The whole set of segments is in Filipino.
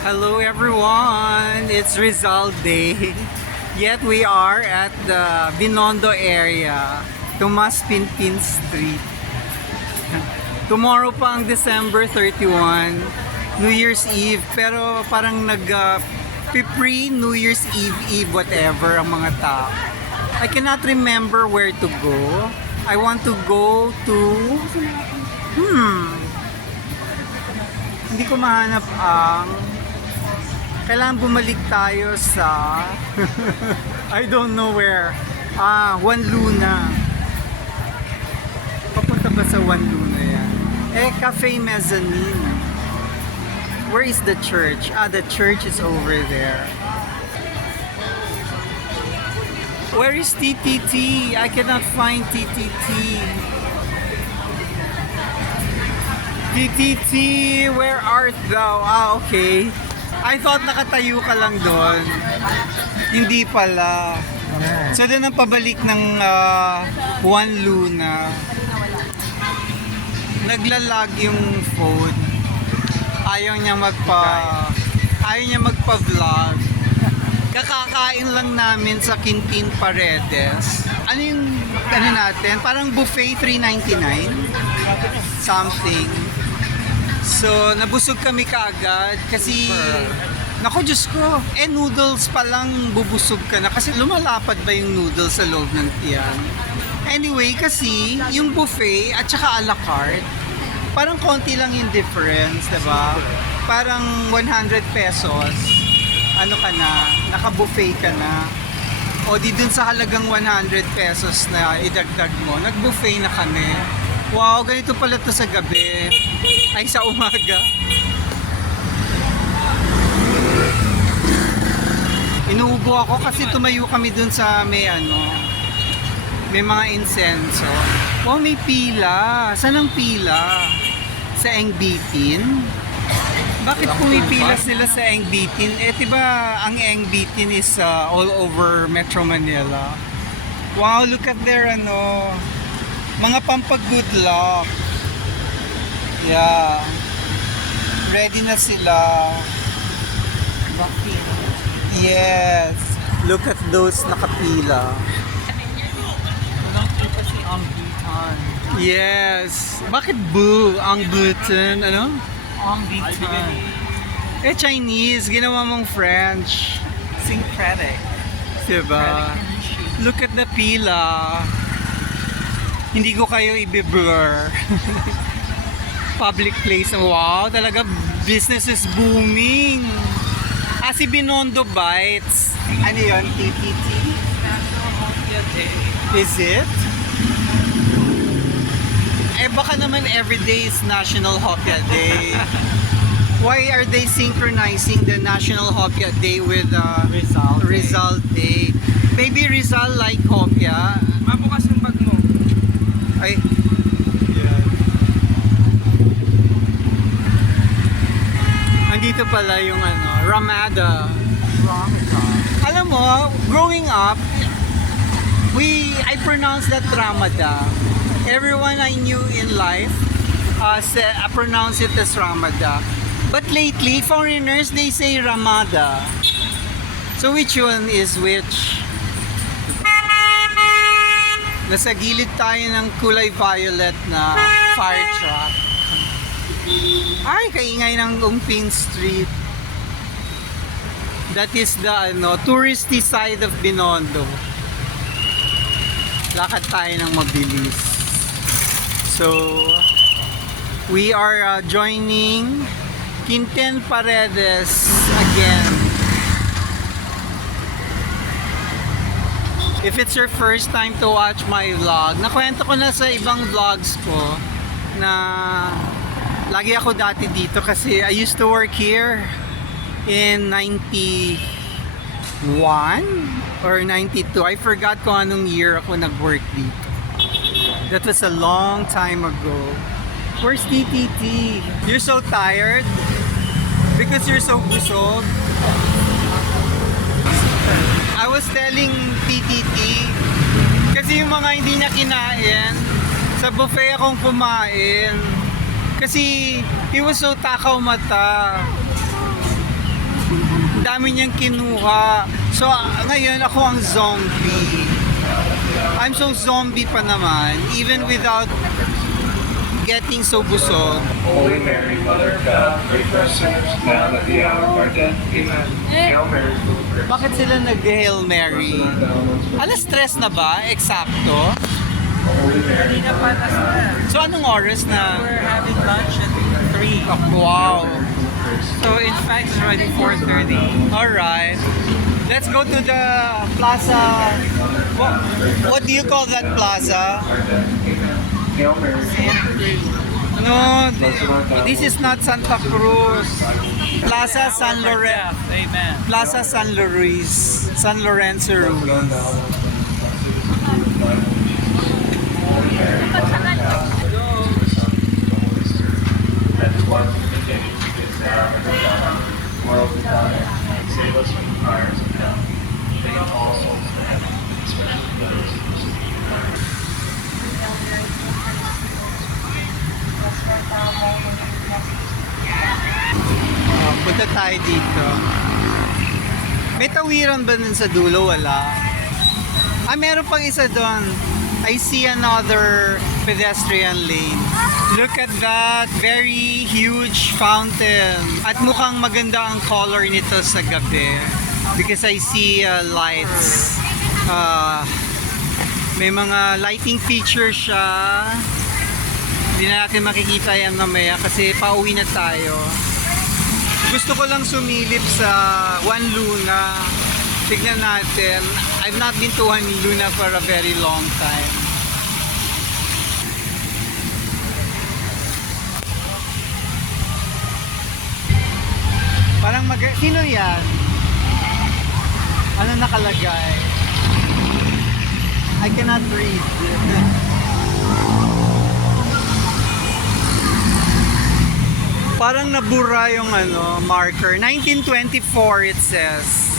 Hello everyone! It's Rizal Day. Yet we are at the Binondo area, Tomas Pinpin Street. Tomorrow pa ang December 31, New Year's Eve. Pero parang pre-New Year's Eve whatever ang mga tao. I cannot remember where to go. I want to go to... Hindi ko mahanap ang... Kailangan bumalik tayo sa... I don't know where. Juan Luna. Papunta ba sa Juan Luna yan? Cafe Mezzanine. Where is the church? The church is over there. Where is TTT? I cannot find TTT. TTT, where art thou? Okay. I thought nakatayo ka lang doon. Hindi pala. So doon ang pabalik ng Juan Luna. Naglalag yung phone. Ayaw niya magpa-vlog. Kakakain lang namin sa Quintin Paredes. Ano yung natin? Parang buffet, $3.99 something. So, nabusog kami kaagad kasi, naku Diyos ko, noodles pa lang bubusog ka na kasi lumalapad ba yung noodles sa loob ng tiyan? Anyway, kasi yung buffet at saka a la carte, parang konti lang yung difference, diba? Parang 100 pesos, ano ka na, naka-buffet ka na. O di dun sa halagang 100 pesos na idagdag mo, nag-buffet na kami. Wow, ganito pala to sa gabi. Ay, sa umaga. Inuubo ako kasi tumayo kami dun sa may mga insenso. Wow, may pila. Saan ang pila? Sa Engbitin? Bakit pumipila sila sa Engbitin? Diba ang Engbitin is all over Metro Manila. Wow, look at their mga pampag-good luck. Yeah. Ready na sila. Yes. Look at those nakapila. Yes. Bakit boo? Ang button, ano? Ang button. Chinese. Ginawa mong French. Syncretic. Diba? Look at the pila. Hindi ko kayo i-blur. Public place. Wow, talaga business is booming. Si Binondo Bites. Ano yun? TTT? National Hopia Day. Is it? Baka naman everyday is National Hopia Day. Why are they synchronizing the National Hopia Day with Rizal Day? Maybe Rizal like Hopia. Mabukas yung bag mo. Ay. Andito pala yung Ramada. Alam mo, growing up, I pronounced that Ramada. Everyone I knew in life pronounce it as Ramada. But lately, foreigners, they say Ramada. So which one is which? Nasa gilid tayo ng kulay violet na fire truck. Ay, kaingay ng Umpin Street. That is the touristy side of Binondo. Lakad tayo ng mabilis. So, we are joining Quintin Paredes again. If it's your first time to watch my vlog, nakwento ko na sa ibang vlogs ko na lagi ako dati dito kasi I used to work here in 91 or 92. I forgot kung anong year ako nag-work dito. That was a long time ago. Where's TTT? You're so tired? Because you're so busog? I was telling TTT kasi yung mga hindi niya kinain, sa buffet akong kumain kasi he was so takaw mata. Ang dami niyang kinuha. So, ngayon ako ang zombie. I'm so zombie pa naman, even without getting so busog. Holy Mary, Mother of God, pray for us sinners now at the hour of our death. Amen. Hail Mary, full of grace. Bakit sila nag-Hail Mary? Alas 3 na ba? Eksakto? Holy Mary, Kanina pa nasa. So, anong oras na? We're having lunch at 3. Wow. So in fact, it's already 4:30. Alright. Let's go to the plaza. What do you call that plaza? Hail Mary, full of grace. No, this is not Santa Cruz. Plaza San Lorenzo. Amen. Plaza San Luis. San Lorenzo Ruiz. That is what we continue to get now and forever. World without end. Save us from the fires of hell. Lead all souls to heaven, especially those who seek Punta tayo dito. May tawiran ba dun sa dulo? Wala. Meron pang isa doon. I see another pedestrian lane. Look at that very huge fountain. At mukhang maganda ang color nito sa gabi. Because I see lights. May mga lighting features siya. Hindi na natin makikita yan mamaya kasi pauwi na tayo. Gusto ko lang sumilip sa Juan Luna. Tignan natin. I've not been to Juan Luna for a very long time. Parang sino yan? Ano nakalagay? I cannot read. Parang nabura yung marker. 1924 it says.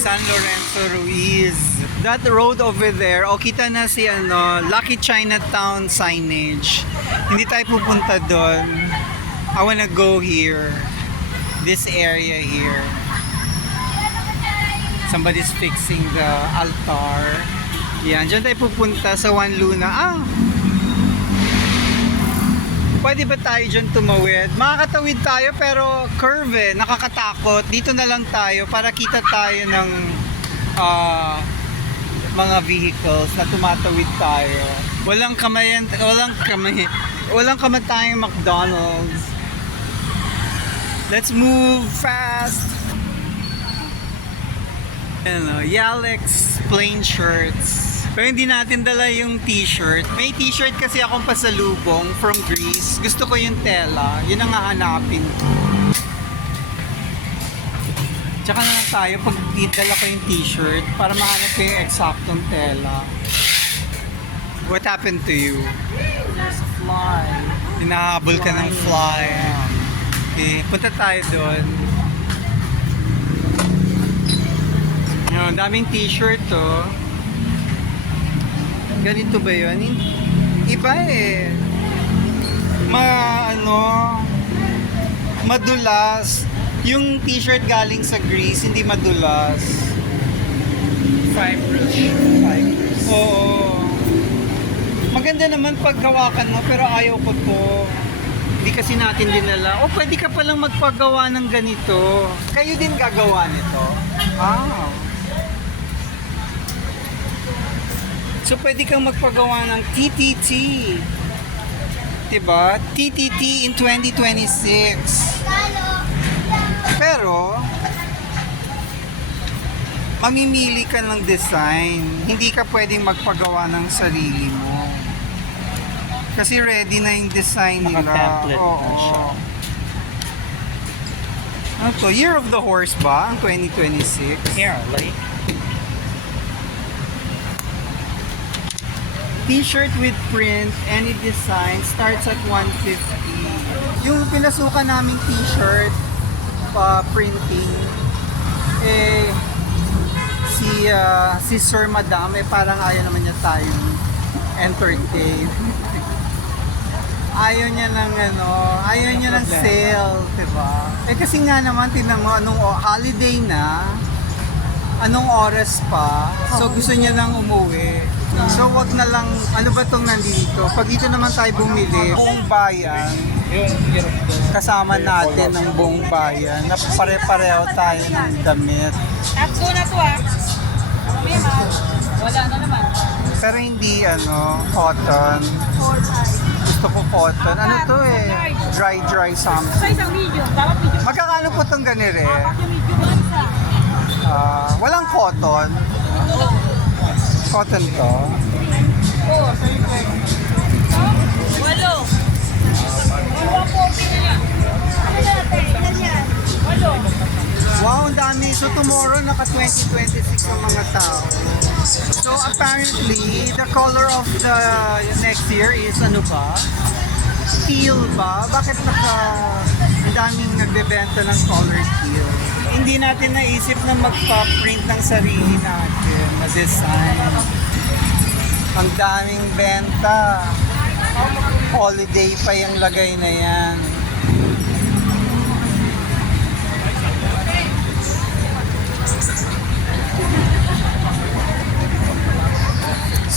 San Lorenzo Ruiz. That road over there, kita na si Lucky Chinatown signage. Hindi tayo pupunta doon. I wanna go here. This area here. Somebody's fixing the altar. Yan, dyan tayo pupunta sa Juan Luna. Pwede ba tayo dyan tumawid? Makakatawid tayo pero curve nakakatakot. Dito na lang tayo para kita tayo ng mga vehicles na tumatawid tayo. Walang kamatayang McDonald's. Let's move fast. Yalex plain shirts. Pero hindi natin dala yung t-shirt. May t-shirt kasi akong pasalubong from Greece. Gusto ko yung tela. Yun ang hahanapin ko. Tsaka na lang tayo pag dala ko yung t-shirt para mahanap ko yung eksaktong tela. What happened to you? There's a fly. Hinahabol ka ng fly. Okay, punta tayo doon. Yung daming t-shirt to. Ganito ba yun? Iba eh. Madulas. Yung t-shirt galing sa Greece, hindi madulas. Fibrous. Oo. Maganda naman pag gawakan mo, pero ayaw ko to. Hindi kasi natin dinala. Pwede ka palang magpagawa ng ganito. Kayo din gagawa nito. So, pwede kang magpagawa ng TTT. Diba? TTT in 2026. Pero, mamimili ka ng design. Hindi ka pwedeng magpagawa ng sarili mo. Kasi ready na yung design nila. Naka-template na siya. Ano to? Year of the Horse ba? Ang 2026? Apparently. T-shirt with print, any design, starts at 150. Yung pinasukan naming t-shirt, printing, si Sir Madam, parang ayaw naman niya tayong entertain. ayaw niya ng ayaw niya ng sale, diba? Eh kasi nga naman, tinan mo, holiday na, anong oras pa, so gusto niya lang umuwi. So wag na lang, ano ba tong nandito? Pag dito naman tayo bumili, buong bayan, kasama natin ng buong bayan, na pare-pareho tayo ng damit. Tatlo na to ah. Wala na naman. Pero hindi cotton. Gusto ko cotton. Ano to eh? Dry something. Sa isang medium, dapat medium. Magkakano po itong ganire? Bakit yung medium lang isa? Walang cotton. Cotton to. Walo. 140 na yan. Ilan yan? Walo. Wow, ang dami. So tomorrow, naka 2026 ang mga tao. So apparently, the color of the next year is ano ba? Teal ba? Bakit ang daming nagbebenta ng color teal? Hindi natin naisip na magpa-print ng sarili natin na design. Ang daming benta. Holiday pa yung lagay na yan.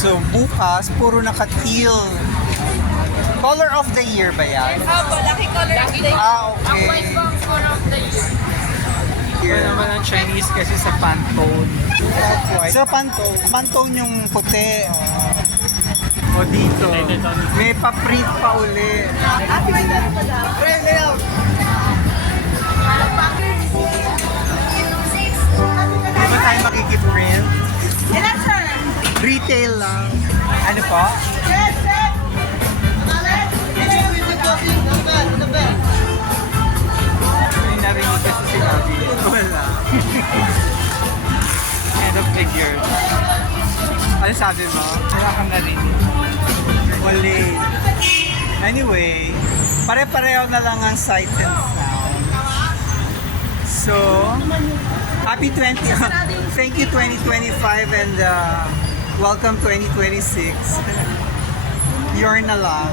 So bukas, puro naka-teal. Color of the year ba yan? Opo, lucky color of the year. Okay. Ang white box color of the year. Yun naman ang Chinese kasi sa Pantone. So Pantone yung puti. O dito. May pa-print pa uli. Di ba tayo makikiprint? Ilan sir? Retail lang. Ano po? Yes, sir. May narinig kasi sinabi. Wala. End of the year. Ano sabi mo? Wala kang narinig. Wali. Anyway, pare-pareho na lang ang sight and sound. So, happy 20, thank you 2025 and welcome 2026. You're na lang.